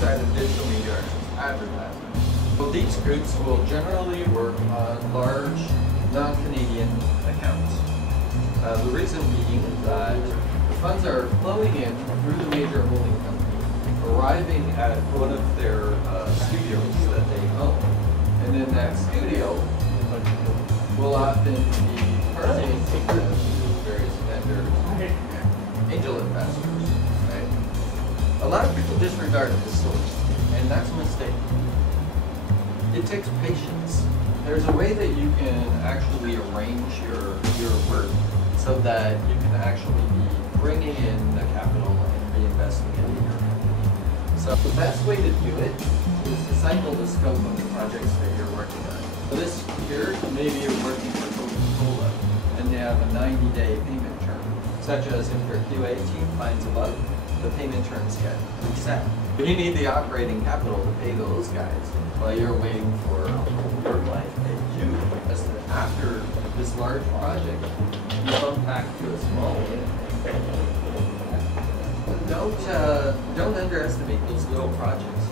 side of digital media is advertising. Well, these groups will generally work on large non-Canadian accounts. The reason being is that the funds are flowing in through the major holding company, arriving at one of their studios that they own. And then that studio will often be partnering with various vendors and angel investors, right? A lot of people disregard this source, and that's a mistake. It takes patience. There's a way that you can actually arrange your work so that you can actually be bringing in the capital and reinvesting it in your company. So the best way to do it is to cycle the scope of the projects that you're working on. So this here, maybe you're working for Coca-Cola and they have a 90-day payment term, such as if your QA team finds a bug, the payment terms get reset. But you need the operating capital to pay those guys while you're waiting for your client to pay you. Because after this large project, you bump back to a small one. Don't underestimate those little projects.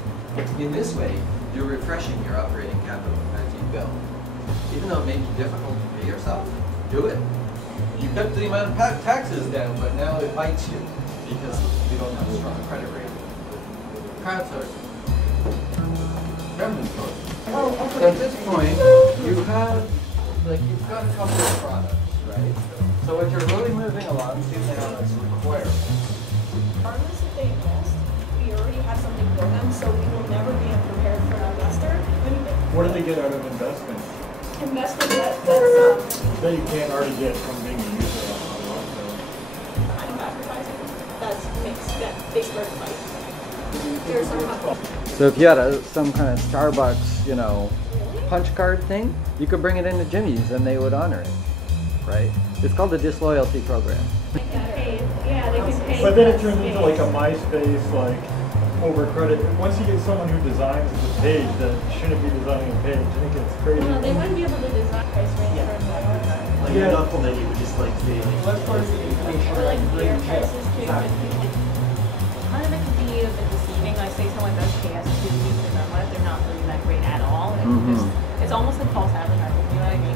In this way, you're refreshing your operating capital as you go. Even though it may be difficult to pay yourself, do it. You cut the amount of taxes down, but now it bites you because you don't have a strong credit rating. Crowdsourcing. Revenue source. Oh, okay. So at this point, you've got a couple of products, right? So what you're really moving along to now is requirements. Regardless if they invest, we already have something for them, so we will never be unprepared for an investor. What do they get out of investment? Investment that you can't already get from being a user on kind of advertising that they start to fight. There's some So if you had some kind of Starbucks, punch card thing, you could bring it into Jimmy's and they would honor it, right? It's called the disloyalty program. They can pay. But then it turns into like a MySpace, over credit. Once you get someone who designs the page that shouldn't be designing a page, I think it's crazy. Well, they wouldn't be able to design price range for Like enough that you would just say let's start the inflation. Or beer prices too. Part of it could be a bit deceiving. Like say someone does pay us $2 weeks and then what if they're not doing that great at all? And it's almost like false advertising. You know what I mean?